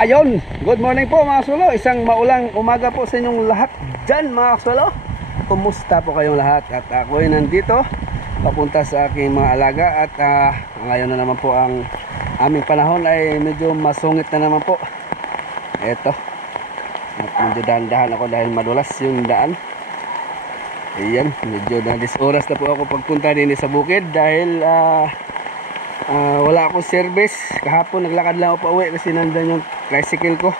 Ayun, good morning po mga sulo. Isang maulang umaga po sa inyong lahat dyan mga sulo. Kumusta po kayong lahat? At ako ay nandito papunta sa aking mga alaga. At ngayon na naman po ang aming panahon ay medyo masungit na naman po. Eto, at medyo dahan-dahan ako dahil madulas yung daan. Ayan, medyo na oras na po ako pagpunta din sa bukid dahil wala akong service. Kahapon naglakad lang ako pa uwi kasi nandun yung tricycle ko,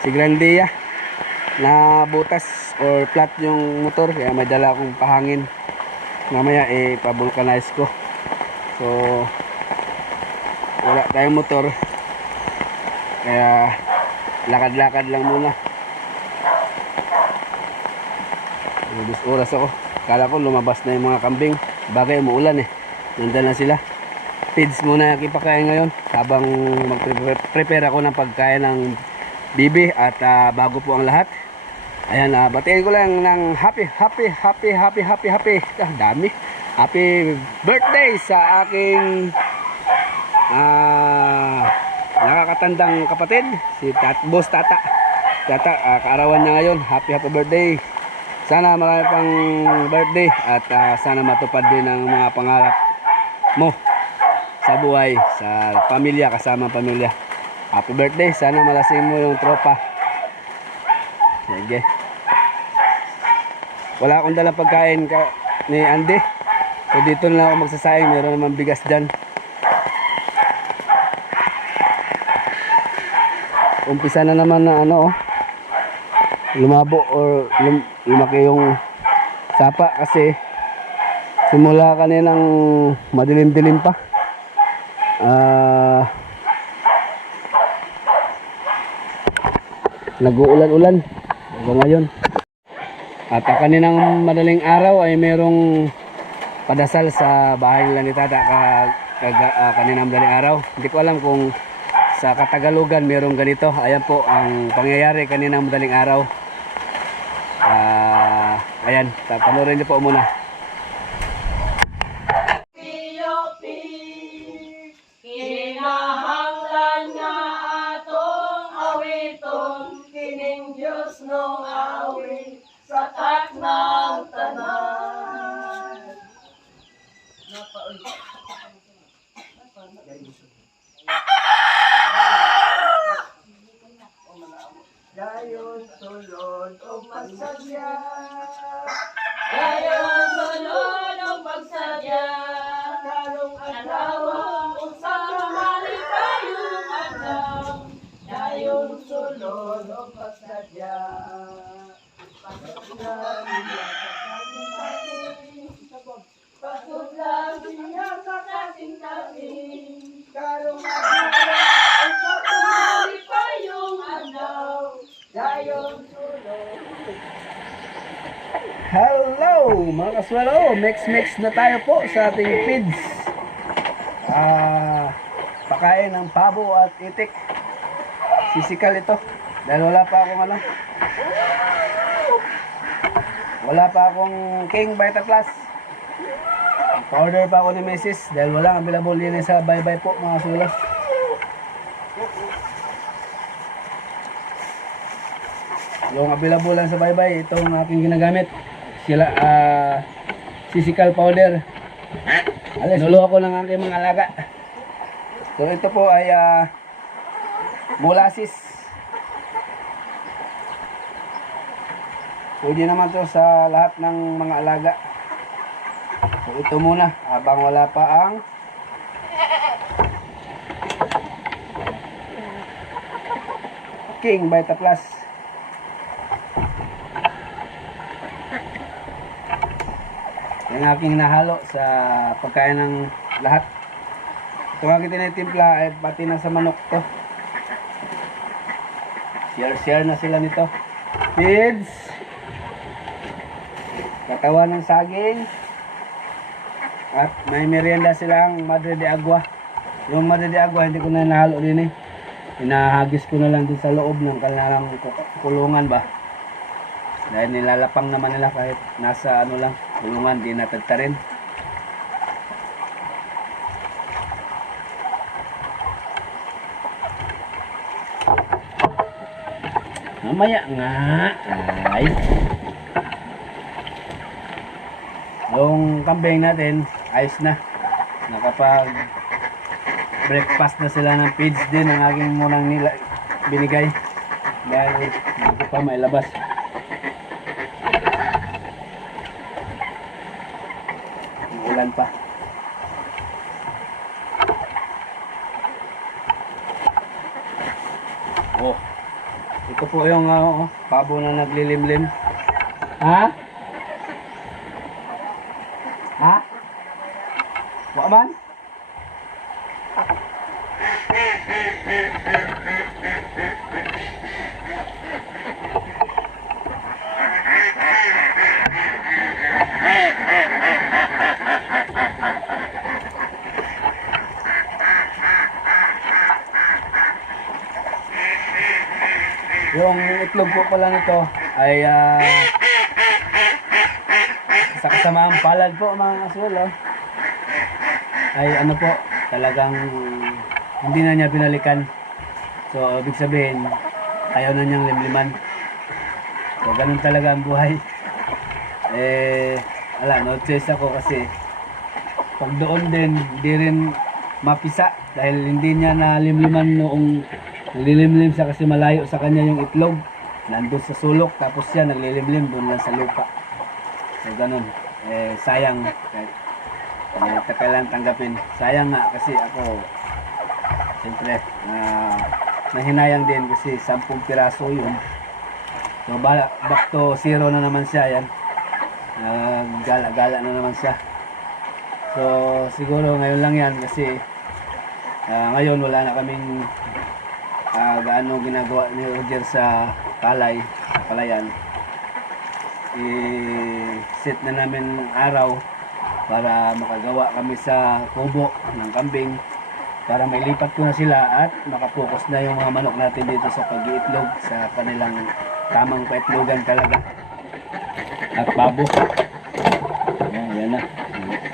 si Grandia, na butas or flat yung motor, kaya may dala akong pahangin. Mamaya pa-vulcanize ko. So wala tayong motor, kaya lakad-lakad lang muna. Ubus oras ako. Kala ko lumabas na yung mga kambing, bagay umuulan nandun na sila. Feeds muna kipakain ngayon habang mag-prepare ako ng pagkain ng bibi. At bago po ang lahat, ayan, batiin ko lang ng happy dami happy birthday sa aking nakakatandang kapatid, si Boss Tata. Kaarawan niya ngayon. Happy birthday. Sana marami pang birthday at sana matupad din ang mga pangarap mo sa buhay, sa pamilya, kasama pamilya. Happy birthday. Sana malasing mo yung tropa. Sige. Wala akong dalang pagkain ni Andy, so dito na lang ako magsasayang. Meron naman bigas dyan. Umpisa na naman na lumabo or lumaki yung sapa kasi simula kaninang madilim-dilim pa. Nag-uulan-ulan hanggang ngayon. At kaninang madaling araw ay merong padasal sa bahay nila ni Tata kaninang madaling araw. Hindi ko alam kung sa Katagalugan merong ganito. Ayan po ang pangyayari kaninang madaling araw. Ayan, panoorin niyo po muna. Kinahanglan nga atong awiton kining Diyos no awit sa taknang tanan. Dayon sulod o magsadya, dayon sulod o magsadya, karong adlaw malikayong adlaw, dayon sulod o magsadya. Pasudlan siya sa kasing-kasing, karong adlaw malikayong adlaw, dayon sulod. Hello mga kaswalo, mix na tayo po sa ating feeds. Pakain ng pabo at itik. Sisikal ito dahil wala pa akong King Vita Plus. Order pa ako ni Mrs. dahil walang available din sa bye-bye po mga sulo. Yung available lang sa bye-bye, itong aking ginagamit. Sisikal powder. Nulo ako ng aking mga alaga. So ito po ay molasses. Pwede naman to sa lahat ng mga alaga. So ito muna habang wala pa ang King Vita Plus. Yung aking nahalo sa pagkain ng lahat. Ito aking tinitimpla ay pati na sa manok to. Share na sila nito. Feeds, katawan ng saging, at may merienda silang Madre de Agua. Yung Madre de Agua hindi ko na nahalo din Hinahagis ko na lang din sa loob ng kanilang kulungan ba. Dahil nilalapang naman nila kahit nasa lang, kulungan, di natagtarin. Mamaya nga. Ay. Yung kambing natin, ayos na. Nakapag breakfast na sila ng feeds din ang aking munang nila binigay. Dahil hindi ko pa mailabas. Ulan pa. Oh. Ito po yung pabo na naglilimlim. Ha? Ha? Wa man? Yung itlog po pala nito ay sa kasamaang palad po mga kasulo ay ano po talagang hindi na niya binalikan. So ibig sabihin ayaw na niyang limliman. So ganun talaga ang buhay. Wala, no choice ako kasi pag doon din hindi rin mapisa dahil hindi niya nalimliman noong naglilimlim siya kasi malayo sa kanya yung itlog. Nandun sa sulok tapos siya naglilimlim doon lang sa lupa. So ganun. Sayang. Kailangan tanggapin. Sayang nga kasi ako siyempre nahinayang din kasi 10 piraso yun. So back to zero na naman siya yan. Gala-gala na naman siya. So siguro ngayon lang yan kasi ngayon wala na kaming gaano ginagawa ni Roger sa palay, sa palayan. I-set na namin araw para makagawa kami sa kubo ng kambing para mailipat ko na sila at makapokus na yung mga manok natin dito sa pag-iitlog sa kanilang tamang paitlogan talaga. At babo. Yan na.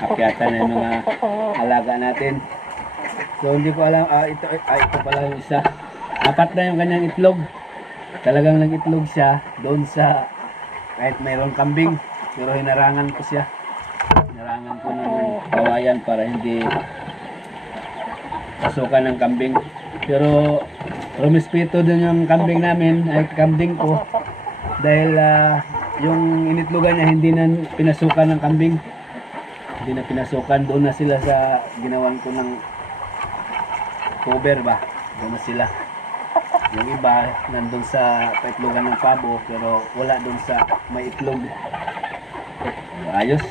Akyatan na yung mga alaga natin. So hindi ko alam, ito pala yung isa. 4 na yung kanyang itlog. Talagang nag-itlog siya doon sa kahit mayroon kambing. Pero hinarangan ko siya. Hinarangan ko ng kawayan para hindi pasukan ng kambing. Pero rumispeto din yung kambing namin, ay kambing ko. Dahil yung initlogan niya hindi na pinasukan ng kambing. Hindi na pinasukan. Doon na sila sa ginawan ko ng cover ba. Doon na sila. Yung iba nandun sa paitlogan ng pabo pero wala dun sa may itlog. Ayos.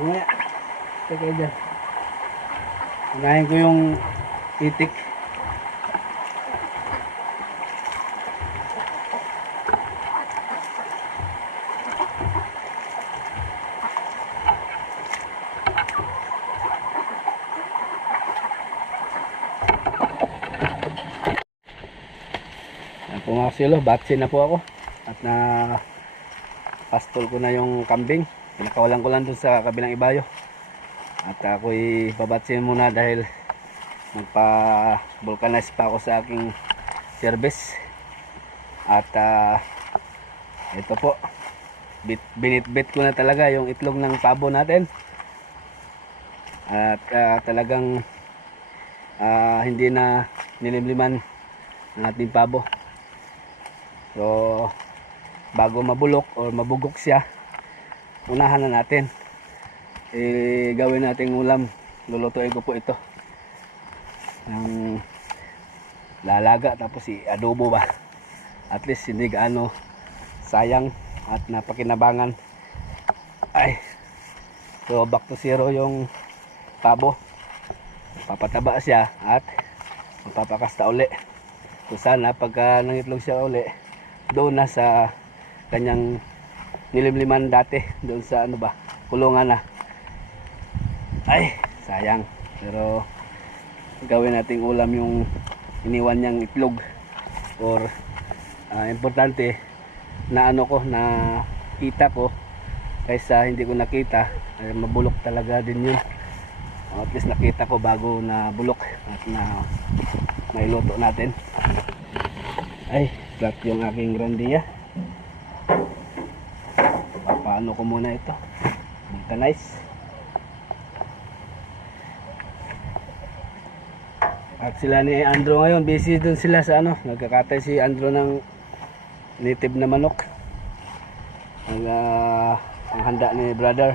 Mamaya. Teka dyan. Unahin ko yung itik. Yan po mga silo, batsi na po ako. At na pastol ko na yung kambing. Pinakawalan ko lang dun sa kabilang ibayo. At ako'y babatsin muna dahil magpa-vulcanize pa ako sa aking service. At ito po, binitbit ko na talaga yung itlog ng pabo natin. At talagang hindi na nilimliman ang ating pabo. So bago mabulok o mabugok siya, unahan na natin. Gawin nating ulam. Lulutuin ko po ito. Ang lalaga tapos i-adobo ba. At least hindi gaano sayang at napakinabangan. Ay. So back to zero yung pabo. Papataba siya at mapapakasta uli. So sana pagka nangitlog siya uli, doon na sa kanyang nilimliman dati doon sa ano ba, kulungan na. Ay, sayang. Pero gawin nating ulam yung iniwan niyang itlog. Or importante na ano ko, na kita ko kaysa hindi ko nakita. Ay, mabulok talaga din yun. At least nakita ko bago na bulok at na mailuto natin. Ay, flat yung aking grandia. Paano ko muna ito? Vulcanize. At sila ni Andrew ngayon, busy dun sila sa ano, nagkakatay si Andrew ng native na manok. Ang handa ni brother.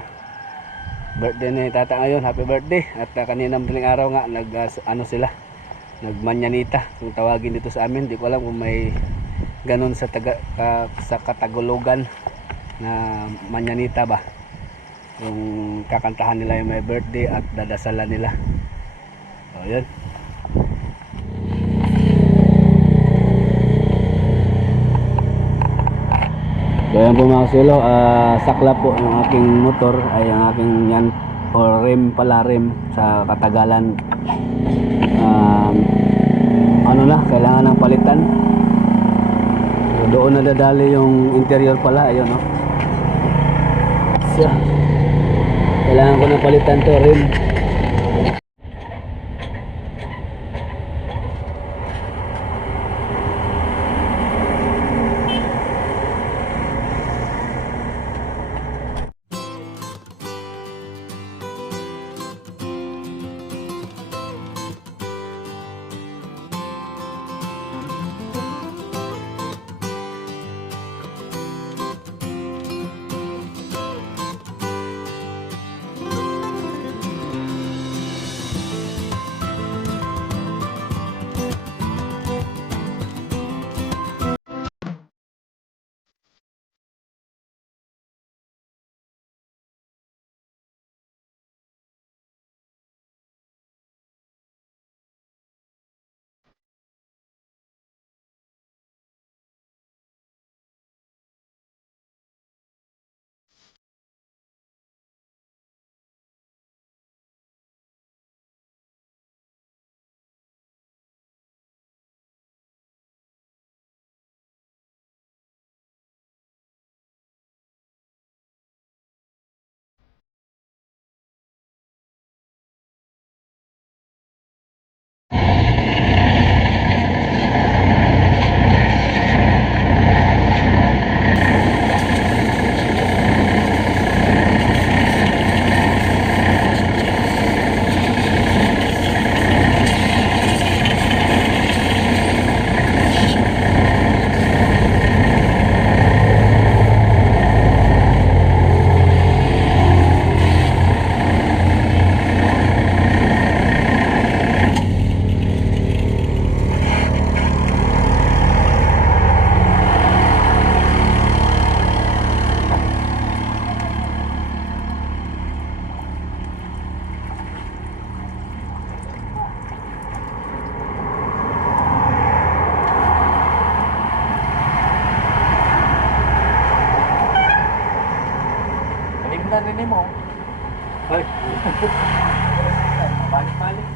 Birthday ni tata ngayon, happy birthday. At kanina madaling araw nga, ano sila, nagmanyanita kung tawagin dito sa amin. Di ko alam kung may ganun sa sa Katagologan na manyanita ba, yung kakantahan nila yung may birthday at dadasalan nila. So yun. So yan po mga sulo, sakla po yung aking motor, ay ang aking yan, or rim pala, rim sa Katagalan. Ano na, kailangan ng palitan. So, doon nadadali yung interior pala, ayun no. So, kailangan ko na palitan to rim. Rin mo. Ay, Balik-balik.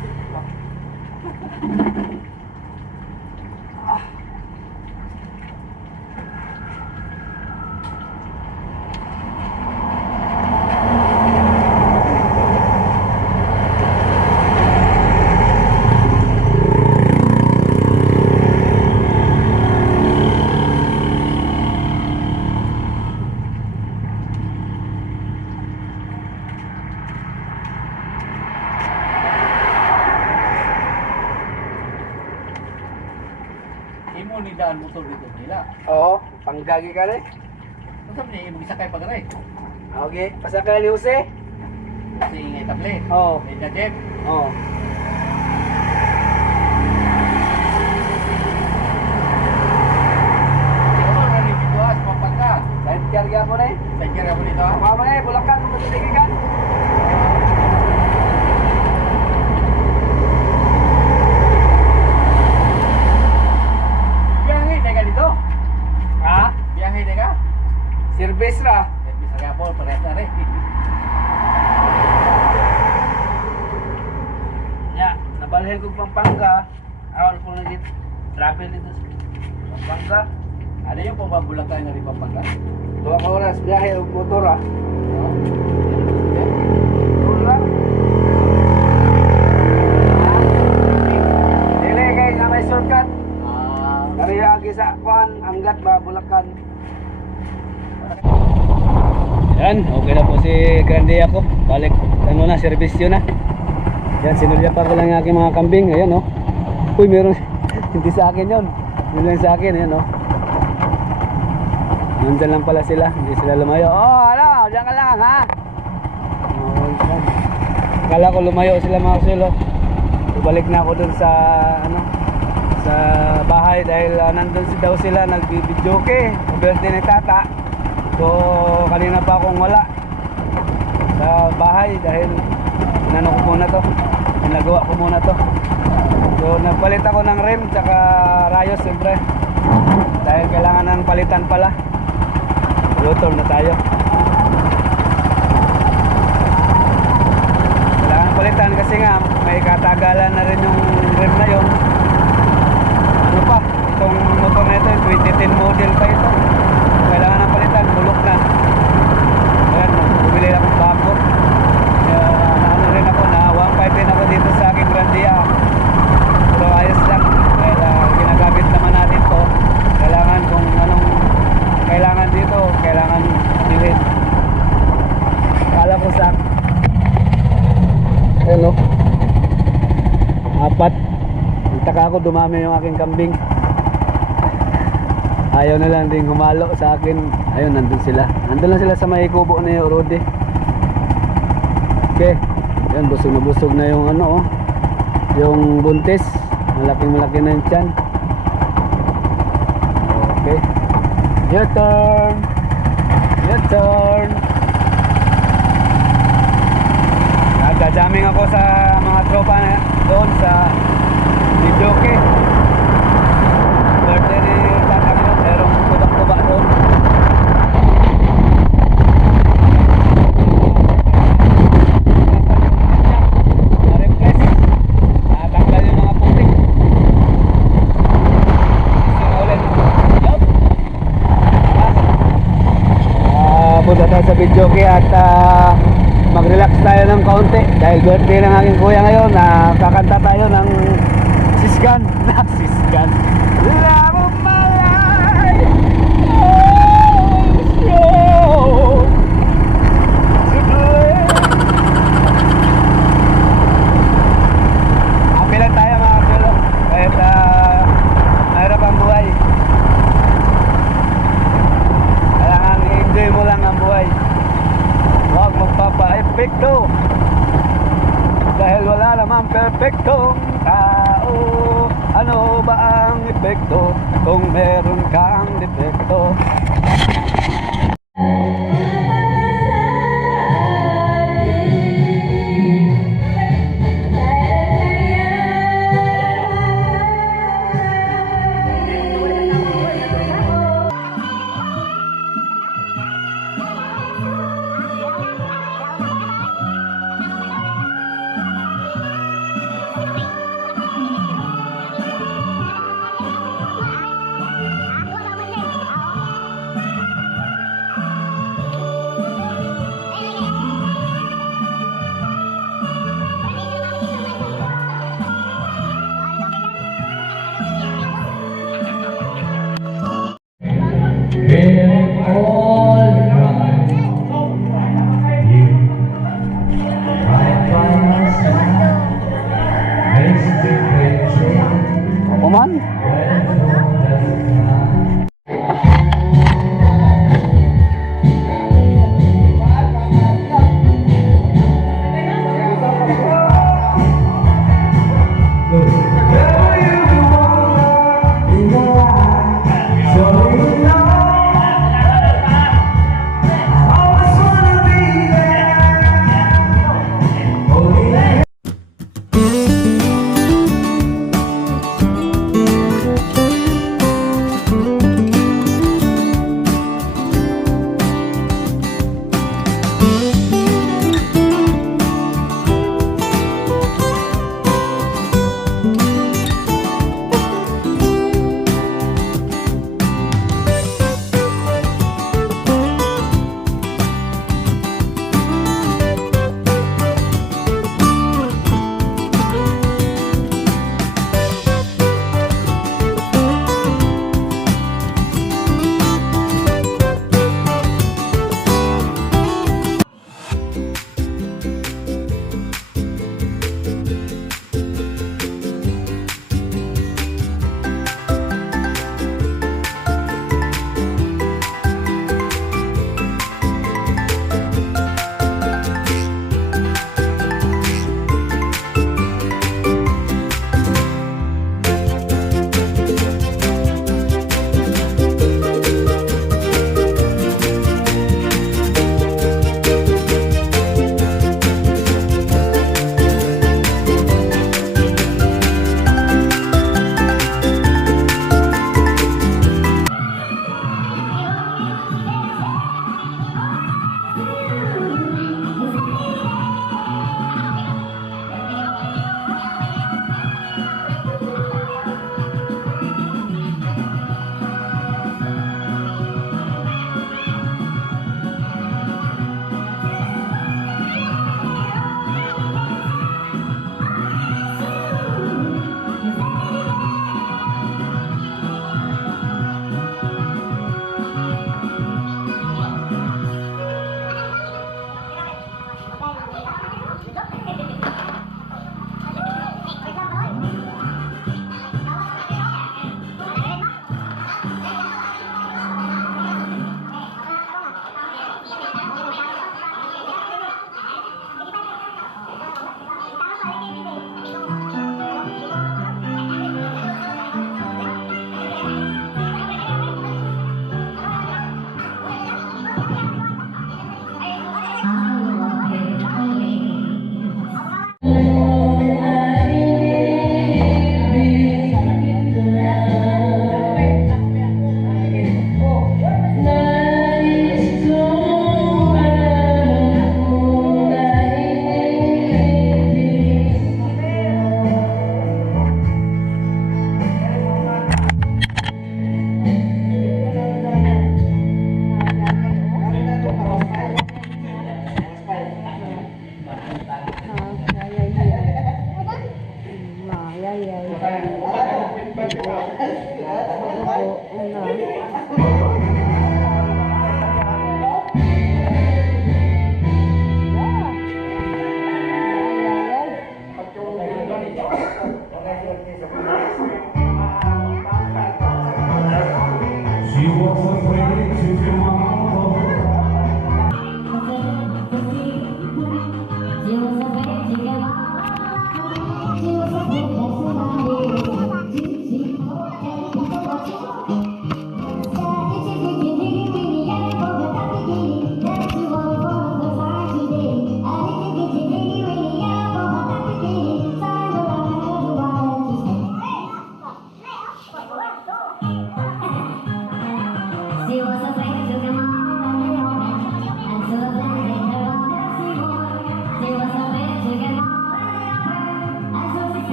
Imo ni daan motor dito nila. oo, panggagi ka rin. Unsa man ni imong isakay pagaray? Okay, pasakay ni Jose. Kasi ingay table. Oo, May dadep. oo. Ikaw na ni Bituas Pampanga. Kahit karga mo na eh. Sa kira mo dito. Mama eh, Bulacan mo matitigigan. Biyahe na ka dito. Ha? Biyahe na ka. Service ra. Service na po, parehas na rin. Ya, nabalhin ko Pampanga. Ako po nagit travel dito sa Pampanga. Ano yung pababulakay na rin Pampanga? 2 oras biyahe og motor ah. Oo. Wala. Dili kay nga may shortcut. Dari lagi sa kuan hanggat ba Bulacan. Yan, okay na po si Grande ako. Balik ano na, serbisyo na. Yan, sinulya pa ko lang yung aking mga kambing. Ayan oh. Uy, meron. Hindi sa akin yun. Yun lang sa akin. Ayan oh. Nandyan lang pala sila. Hindi sila lumayo. Oh, ano? Diyan ka lang ha. Oh, yan. Akala ko lumayo sila mga sulo. Balik na ako dun sa ano, sa bahay dahil nandun daw sila nagbibidyoke. Birthday ni tata. So kanina pa akong wala sa bahay dahil inano ko muna to, nagawa ko muna to. So nagpalit ako ng rim tsaka rayos siyempre dahil kailangan ng palitan pala. Rotor na tayo, kailangan palitan kasi nga may katagalan na rin yung rim na yun. Ano pa, itong motor na ito 2010 model pa ito, kailangan ng palitan, bulok na. Ayan, bumili akong bago. Naano rin ako, na 1.5 din ako dito sa aking Grandia. Pero ayos lang, dahil ginagamit naman natin to. Kailangan kung anong kailangan dito, kailangan bilhin. Kala ko sa ano, 4. Nagtaka ako, dumami yung aking kambing. Ayaw na lang din humalo sa akin. Ayun, nandun sila. Nandun lang sila sa may kubo ni Rudy. Okay. Yan, busog na yung ano oh. Yung buntis. Malaki na yung tiyan. Okay. Your turn. Your turn. Nagja-jamming ako sa mga tropa na doon sa Videoke. Birthday ni tata ko, merong tuba-tuba doon. Na-replace. Natanggal yung mga putik. Sinulit. Yup. Punta tayo sa Videoke at mag-relax tayo ng kaunti dahil birthday ng aking kuya ngayon. Kakanta tayo ng Sisgan. Sisgan. Love of my life. Oh, so happy lang tayo mga kilo kahit mahirap ang buhay. Kailangan i-enjoy mo lang ang buhay. Huwag magpapa-epekto dahil wala namang perfectong tao. Ano ba ang epekto kung meron kang defekto? Hearing all